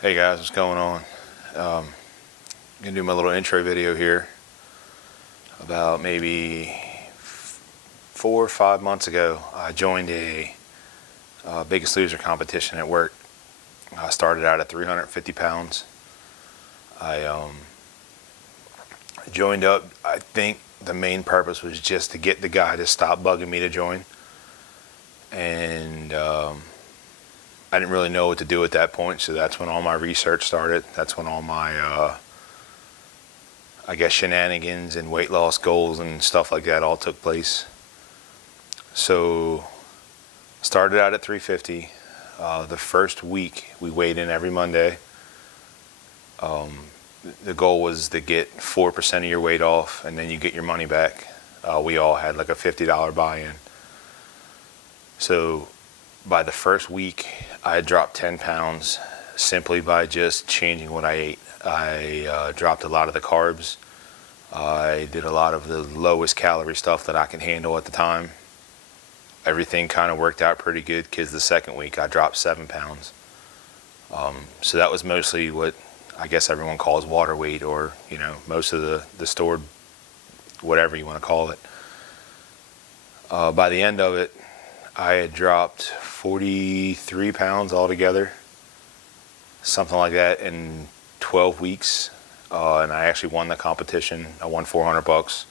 Hey guys, what's going on? I'm gonna do my little intro video here. About maybe 4 or 5 months ago, I joined a Biggest Loser competition at work. I started out at 350 pounds. I joined up. I think the main purpose was just to get the guy to stop bugging me to join, and I didn't really know what to do at that point. So that's when all my research started. That's when all my I guess shenanigans and weight loss goals and stuff like that all took place. So started out at 350. The first week we weighed in every Monday. The goal was to get 4% of your weight off, and then you get your money back. We all had like a $50 buy-in. So by the first week, I had dropped 10 pounds simply by just changing what I ate. I dropped a lot of the carbs. I did a lot of the lowest calorie stuff that I can handle at the time. Everything kind of worked out pretty good because the second week I dropped 7 pounds. So that was mostly what I guess everyone calls water weight, or most of the stored, whatever you want to call it. By the end of it, I had dropped 43 pounds altogether, something like that, in 12 weeks. And I actually won the competition. I won $400,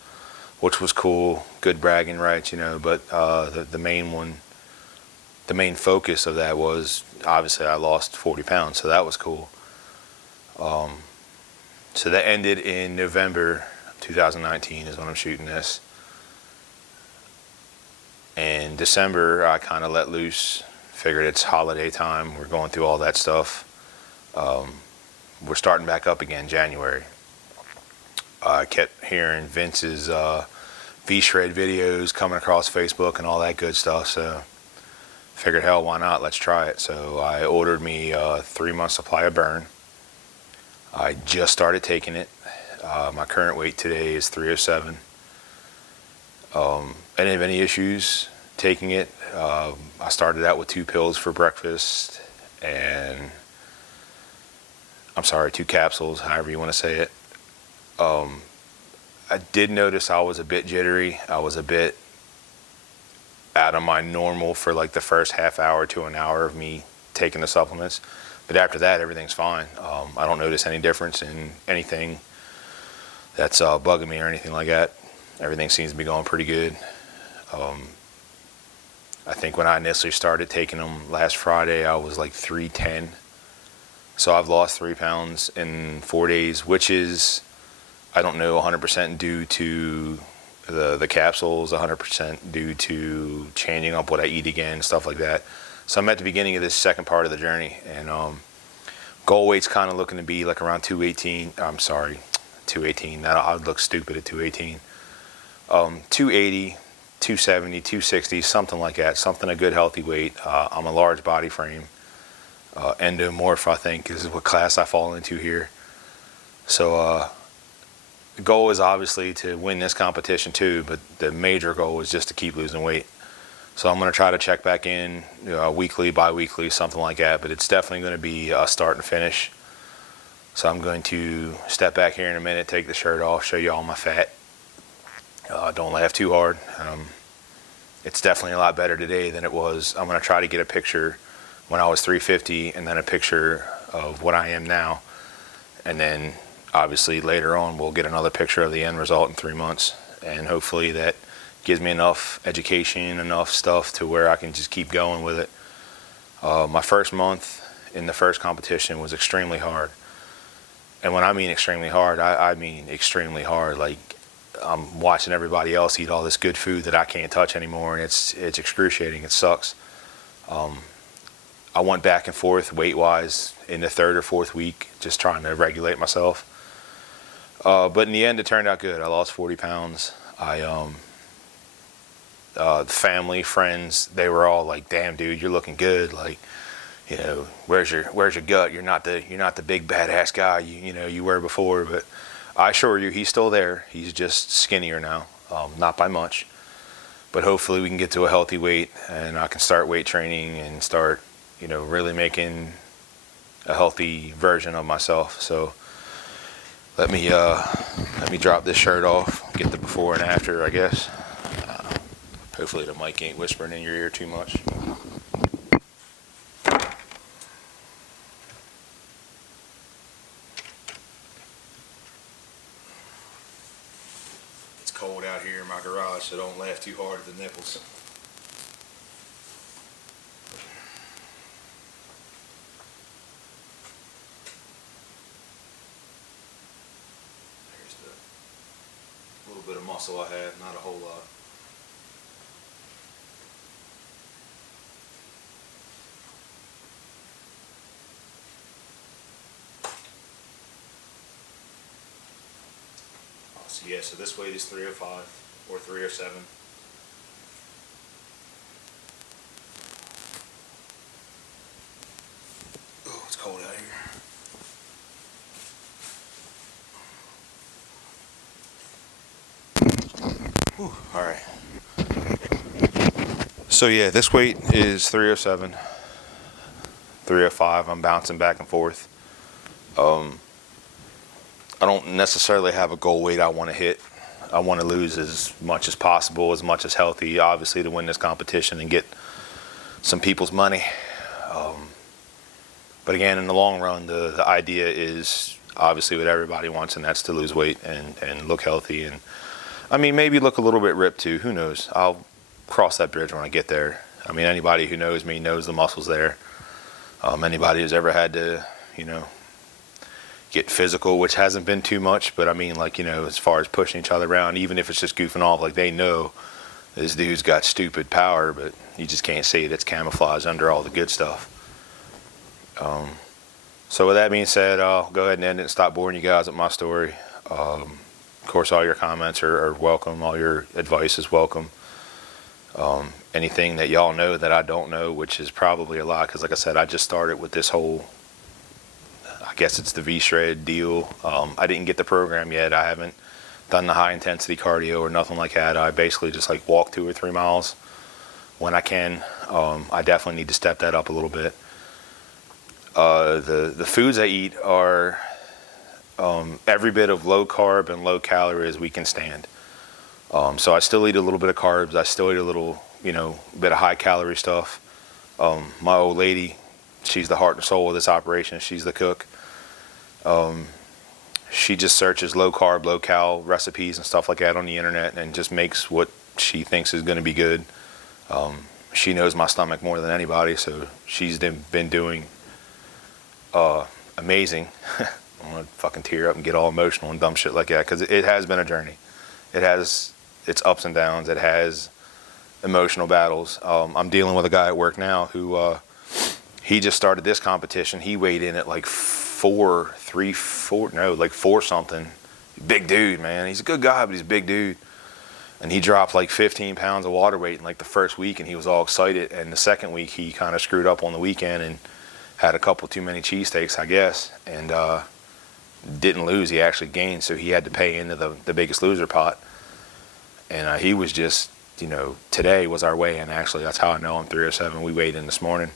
which was cool, good bragging rights, But the main focus of that was obviously I lost 40 pounds, so that was cool. So that ended in November 2019 is when I'm shooting this. In December, I kind of let loose. Figured it's holiday time. We're going through all that stuff. We're starting back up again January. I kept hearing Vince's V-shred videos coming across Facebook and all that good stuff. So figured, hell, why not? Let's try it. So I ordered me a 3-month supply of burn. I just started taking it. My current weight today is 307. I didn't have any issues taking it. I started out with 2 pills for breakfast, and 2 capsules, however you want to say it. I did notice I was a bit jittery. I was a bit out of my normal for like the first half hour to an hour of me taking the supplements. But after that, everything's fine. I don't notice any difference in anything that's bugging me or anything like that. Everything seems to be going pretty good. I think when I initially started taking them last Friday, I was like 310. So I've lost 3 pounds in 4 days, which is, I don't know, 100% due to the capsules, 100% due to changing up what I eat again, stuff like that. So I'm at the beginning of this second part of the journey, and goal weight's kind of looking to be like around 218. 218. I would look stupid at 218. 280, 270, 260, something like that. Something a good healthy weight. I'm a large body frame. Endomorph, I think, is what class I fall into here. So the goal is obviously to win this competition too, but the major goal is just to keep losing weight. So I'm going to try to check back in weekly, bi-weekly, something like that, but it's definitely going to be a start and finish. So I'm going to step back here in a minute, take the shirt off, show you all my fat. Don't laugh too hard. It's definitely a lot better today than it was. I'm going to try to get a picture when I was 350 and then a picture of what I am now. And then obviously later on we'll get another picture of the end result in 3 months. And hopefully that gives me enough education, enough stuff to where I can just keep going with it. My first month in the first competition was extremely hard. And when I mean extremely hard, I mean extremely hard. Like, I'm watching everybody else eat all this good food that I can't touch anymore, and it's excruciating. It sucks. I went back and forth weight-wise in the 3rd or 4th week, just trying to regulate myself. But in the end, it turned out good. I lost 40 pounds. Family, friends, they were all like, "Damn, dude, you're looking good. Like, where's your gut? You're not the big badass guy you were before." But I assure you, he's still there. He's just skinnier now, not by much. But hopefully we can get to a healthy weight, and I can start weight training and start, really making a healthy version of myself. So let me drop this shirt off, get the before and after, I guess. Hopefully the mic ain't whispering in your ear too much. It's cold out here in my garage, so don't laugh too hard at the nipples. There's the little bit of muscle I have, not a whole lot. So yeah, so this weight is 305 or 307. Oh, it's cold out here. Whew, all right. So yeah, this weight is 307, 305. I'm bouncing back and forth. I don't necessarily have a goal weight I want to hit. I want to lose as much as possible, as much as healthy, obviously, to win this competition and get some people's money. But again, in the long run, the idea is obviously what everybody wants, and that's to lose weight and look healthy. And I mean, maybe look a little bit ripped too. Who knows? I'll cross that bridge when I get there. I mean, anybody who knows me knows the muscle's there. Anybody who's ever had to, get physical, which hasn't been too much, but I mean, like, as far as pushing each other around, even if it's just goofing off, like, they know this dude's got stupid power, but you just can't see it. It's camouflaged under all the good stuff. So with that being said, I'll go ahead and end it and stop boring you guys with my story. Of course, all your comments are welcome. All your advice is welcome. Anything that y'all know that I don't know, which is probably a lot, because like I said, I just started with this whole, I guess it's the V-shred deal. I didn't get the program yet. I haven't done the high intensity cardio or nothing like that. I basically just like walk 2 or 3 miles when I can. I definitely need to step that up a little bit. The foods I eat are every bit of low carb and low calorie as we can stand. So I still eat a little bit of carbs. I still eat a little, bit of high calorie stuff. My old lady, she's the heart and soul of this operation. She's the cook. She just searches low carb, low cal recipes and stuff like that on the internet and just makes what she thinks is going to be good. She knows my stomach more than anybody, so she's been doing amazing. I'm going to fucking tear up and get all emotional and dumb shit like that, because it has been a journey. It has its ups and downs. It has emotional battles. I'm dealing with a guy at work now who he just started this competition. He weighed in at like 4 something. Big dude, man. He's a good guy, but he's a big dude. And he dropped like 15 pounds of water weight in like the first week, and he was all excited. And the second week, he kind of screwed up on the weekend and had a couple too many cheesesteaks, I guess, and didn't lose. He actually gained, so he had to pay into the Biggest Loser pot. And he was just, today was our weigh-in, actually. That's how I know I'm 307. We weighed in this morning.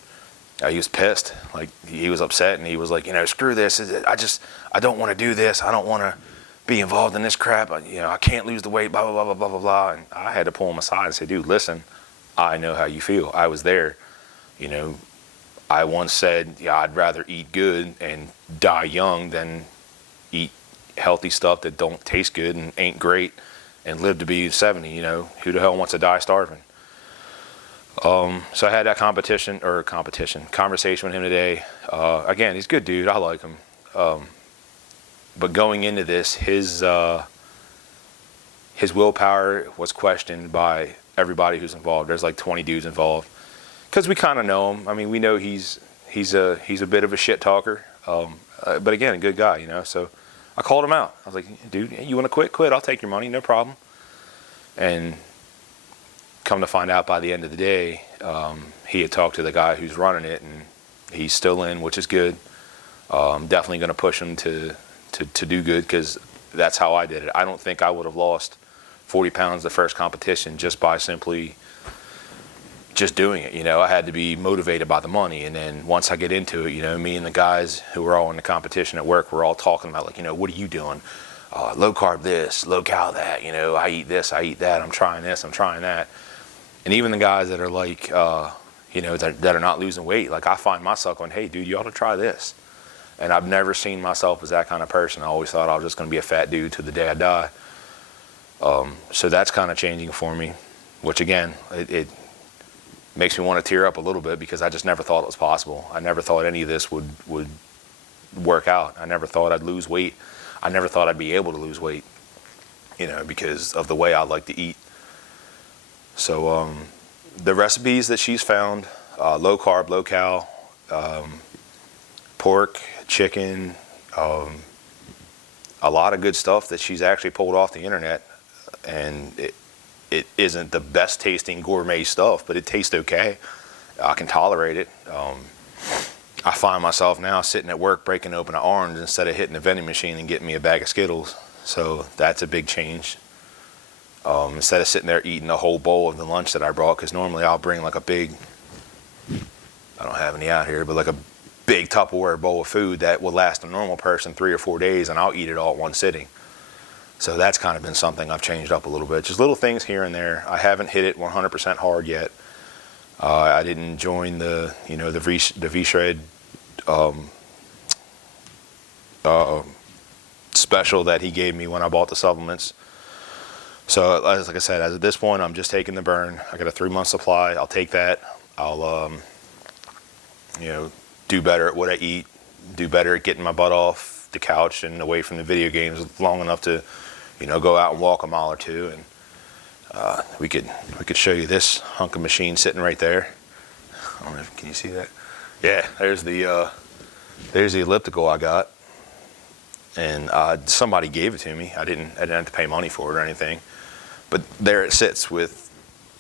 He was pissed. Like, he was upset, and he was like, screw this. I don't want to do this. I don't want to be involved in this crap. I can't lose the weight, blah, blah, blah, blah, blah, blah, blah. And I had to pull him aside and say, dude, listen, I know how you feel. I was there. I once said, I'd rather eat good and die young than eat healthy stuff that don't taste good and ain't great and live to be 70. Who the hell wants to die starving? So I had that conversation with him today. Again, he's a good dude. I like him. But going into this, his willpower was questioned by everybody who's involved. There's like 20 dudes involved, because we kind of know him. I mean, we know he's a bit of a shit talker. But again, a good guy, So I called him out. I was like, dude, you want to quit? Quit. I'll take your money, no problem. And come to find out, by the end of the day, he had talked to the guy who's running it, and he's still in, which is good. Definitely going to push him to do good, because that's how I did it. I don't think I would have lost 40 pounds the first competition just by simply just doing it. I had to be motivated by the money. And then once I get into it, me and the guys who were all in the competition at work, we're all talking about like, what are you doing? Low carb this, low cal that, I eat this, I eat that, I'm trying this, I'm trying that. And even the guys that are like, that are not losing weight, like I find myself going, hey dude, you ought to try this. And I've never seen myself as that kind of person. I always thought I was just going to be a fat dude to the day I die. So that's kind of changing for me, which again, it makes me want to tear up a little bit because I just never thought it was possible. I never thought any of this would work out. I never thought I'd lose weight. I never thought I'd be able to lose weight, because of the way I like to eat. So the recipes that she's found, low carb, low cal, pork, chicken, a lot of good stuff that she's actually pulled off the internet. And it isn't the best tasting gourmet stuff, but it tastes okay. I can tolerate it. I find myself now sitting at work breaking open an orange instead of hitting the vending machine and getting me a bag of Skittles. So that's a big change. Instead of sitting there eating a whole bowl of the lunch that I brought, because normally I'll bring like a big, I don't have any out here, but like a big Tupperware bowl of food that will last a normal person 3 or 4 days, and I'll eat it all at one sitting. So that's kind of been something I've changed up a little bit. Just little things here and there. I haven't hit it 100% hard yet. I didn't join the V-Shred special that he gave me when I bought the supplements. So like I said, as at this point, I'm just taking the burn. I got a 3-month supply. I'll take that. I'll do better at what I eat, do better at getting my butt off the couch and away from the video games long enough to go out and walk a mile or two. And we could show you this hunk of machine sitting right there. I don't know can you see that? Yeah, there's the elliptical I got, and somebody gave it to me. I didn't have to pay money for it or anything, but there it sits with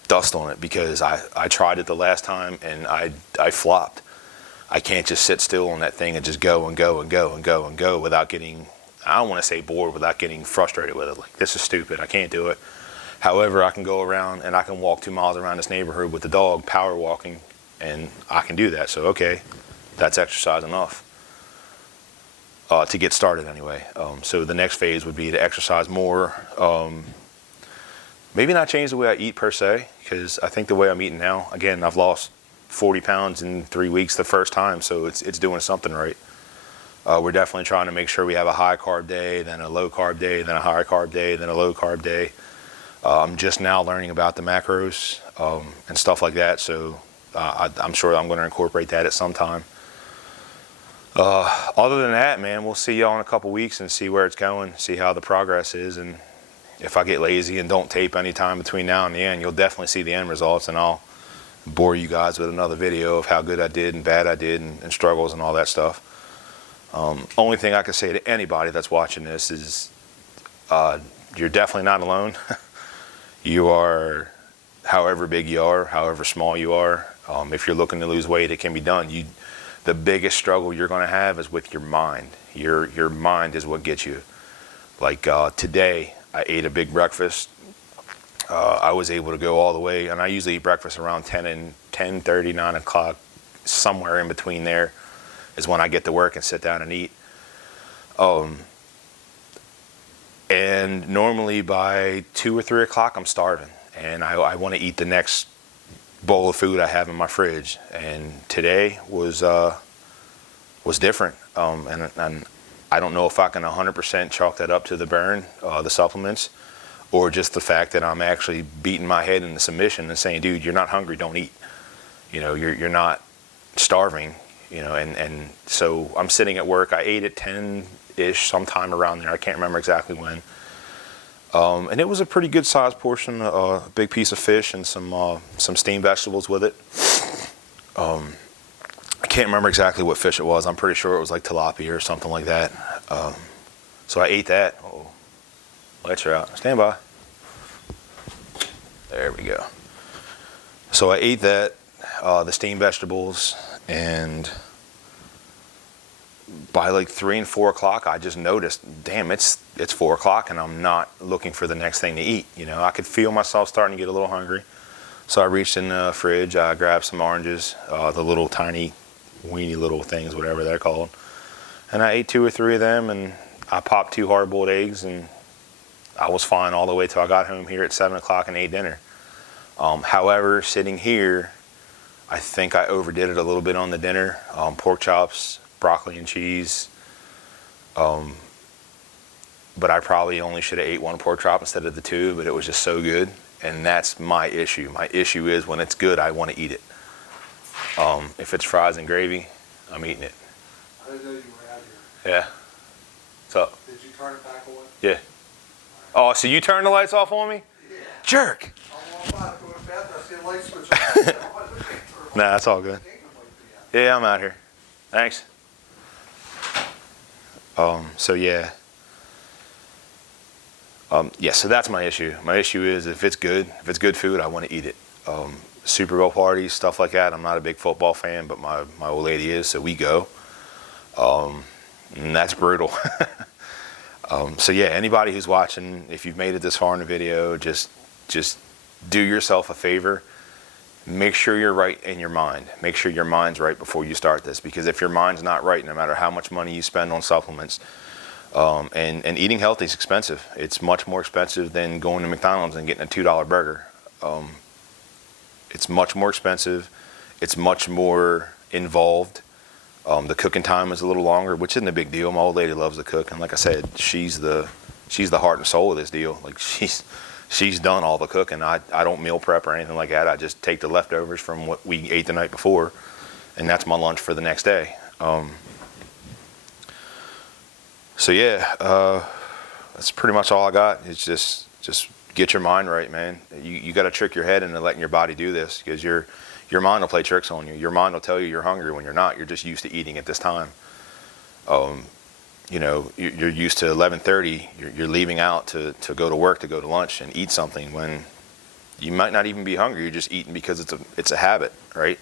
dust on it because I tried it the last time and I flopped. I can't just sit still on that thing and just go and go and go and go and go without getting, I don't want to say bored, without getting frustrated with it. Like, this is stupid, I can't do it. However, I can go around and I can walk 2 miles around this neighborhood with the dog, power walking, and I can do that. So, okay, that's exercise enough to get started anyway. So the next phase would be to exercise more. Maybe not change the way I eat per se, because I think the way I'm eating now, again, I've lost 40 pounds in 3 weeks the first time, so it's doing something right. We're definitely trying to make sure we have a high carb day, then a low carb day, then a high carb day, then a low carb day. I'm just now learning about the macros and stuff like that, so I'm sure I'm going to incorporate that at some time. Other than that, man, we'll see y'all in a couple weeks and see where it's going, see how the progress is, and if I get lazy and don't tape any time between now and the end, you'll definitely see the end results, and I'll bore you guys with another video of how good I did and bad I did and struggles and all that stuff. Only thing I can say to anybody that's watching this is you're definitely not alone. You are, however big you are, however small you are, if you're looking to lose weight, it can be done. The biggest struggle you're going to have is with your mind. Your mind is what gets you. Like today, I ate a big breakfast. I was able to go all the way, and I usually eat breakfast around 10:30, 9 o'clock, somewhere in between there is when I get to work and sit down and eat. And normally by 2 or 3 o'clock, I'm starving, and I want to eat the next bowl of food I have in my fridge. And today was different, and I don't know if I can 100% chalk that up to the burn, the supplements, or just the fact that I'm actually beating my head into submission and saying, dude, you're not hungry, don't eat. You're not starving, and so I'm sitting at work. I ate at 10-ish, sometime around there. I can't remember exactly when. And it was a pretty good sized portion, a big piece of fish and some steamed vegetables with it. I can't remember exactly what fish it was. I'm pretty sure it was like tilapia or something like that. So I ate that. Oh, lights are out. Stand by. There we go. So I ate that, the steamed vegetables, and by like 3 and 4 o'clock, I just noticed, damn, it's 4 o'clock and I'm not looking for the next thing to eat. I could feel myself starting to get a little hungry. So I reached in the fridge, I grabbed some oranges, the little tiny, weeny little things, whatever they're called. And I ate 2 or 3 of them, and I popped 2 hard-boiled eggs, and I was fine all the way till I got home here at 7 o'clock and ate dinner. However, sitting here, I think I overdid it a little bit on the dinner. Pork chops, broccoli and cheese. But I probably only should have ate 1 pork chop instead of the 2, but it was just so good. And that's my issue. My issue is when it's good, I want to eat it. If it's fries and gravy, I'm eating it. I didn't know you were out here. Yeah. What's up? Did you turn it back on? Yeah. Oh, so you turned the lights off on me? Yeah. Jerk. I'm on to go to the bathroom. I see a light switch on. Nah, that's all good. Yeah, I'm out here. Thanks. So yeah. Yeah, so that's my issue. My issue is if it's good food, I want to eat it. Super Bowl parties, stuff like that. I'm not a big football fan, but my old lady is, so we go. And that's brutal. So yeah, anybody who's watching, if you've made it this far in the video, just do yourself a favor. Make sure you're right in your mind. Make sure your mind's right before you start this, because if your mind's not right, no matter how much money you spend on supplements, and eating healthy is expensive. It's much more expensive than going to McDonald's and getting a $2 burger. It's much more expensive. It's much more involved. The cooking time is a little longer, which isn't a big deal. My old lady loves to cook, and like I said, she's the heart and soul of this deal. Like she's done all the cooking. I don't meal prep or anything like that. I just take the leftovers from what we ate the night before, and that's my lunch for the next day. So yeah, that's pretty much all I got. It's just get your mind right, man. You got to trick your head into letting your body do this, because your mind will play tricks on you. Your mind will tell you you're hungry when you're not. You're just used to eating at this time. You know, you're used to 11:30. You're leaving out to go to work, to go to lunch and eat something when you might not even be hungry. You're just eating because it's a habit, right?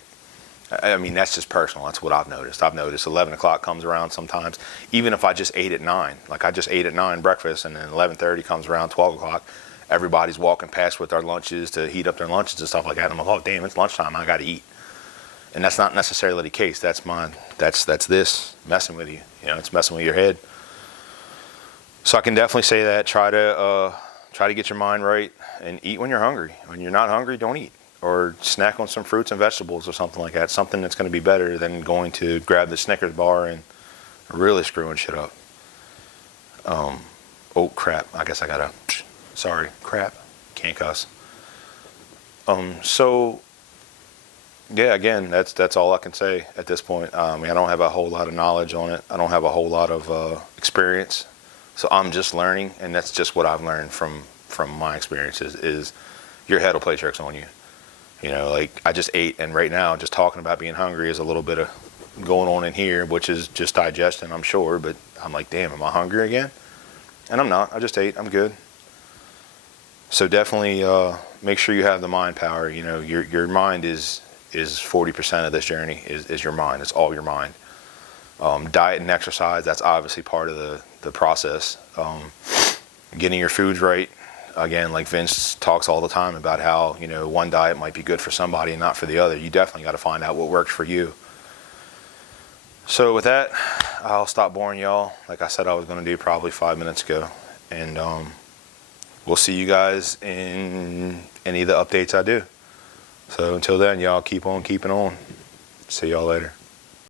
I mean, that's just personal. That's what I've noticed. 11 o'clock comes around sometimes, even if I just ate at 9. Like I just ate at 9 breakfast, and then 11:30 comes around, 12 o'clock. Everybody's walking past with their lunches to heat up their lunches and stuff like that. And I'm like, oh, damn, it's lunchtime. I got to eat. And that's not necessarily the case. That's mine. That's this messing with you. You know, it's messing with your head. So I can definitely say that. Try to get your mind right and eat when you're hungry. When you're not hungry, don't eat. Or snack on some fruits and vegetables or something like that. Something that's going to be better than going to grab the Snickers bar and really screwing shit up. Oh, crap. I guess I got to... Sorry. Crap. Can't cuss. So, yeah, again, that's all I can say at this point. I mean, I don't have a whole lot of knowledge on it. I don't have a whole lot of experience. So I'm just learning, and that's just what I've learned from my experiences is your head will play tricks on you. You know, like I just ate, and right now just talking about being hungry is a little bit of going on in here, which is just digestion, I'm sure. But I'm like, damn, am I hungry again? And I'm not. I just ate. I'm good. So definitely make sure you have the mind power. You know, your mind is 40% of this journey is your mind. It's all your mind. Diet and exercise, that's obviously part of the process. Getting your foods right. Again, like Vince talks all the time about how, you know, one diet might be good for somebody and not for the other. You definitely got to find out what works for you. So with that, I'll stop boring y'all. Like I said I was going to do probably 5 minutes ago. And we'll see you guys in any of the updates I do. So until then, y'all keep on keeping on. See y'all later.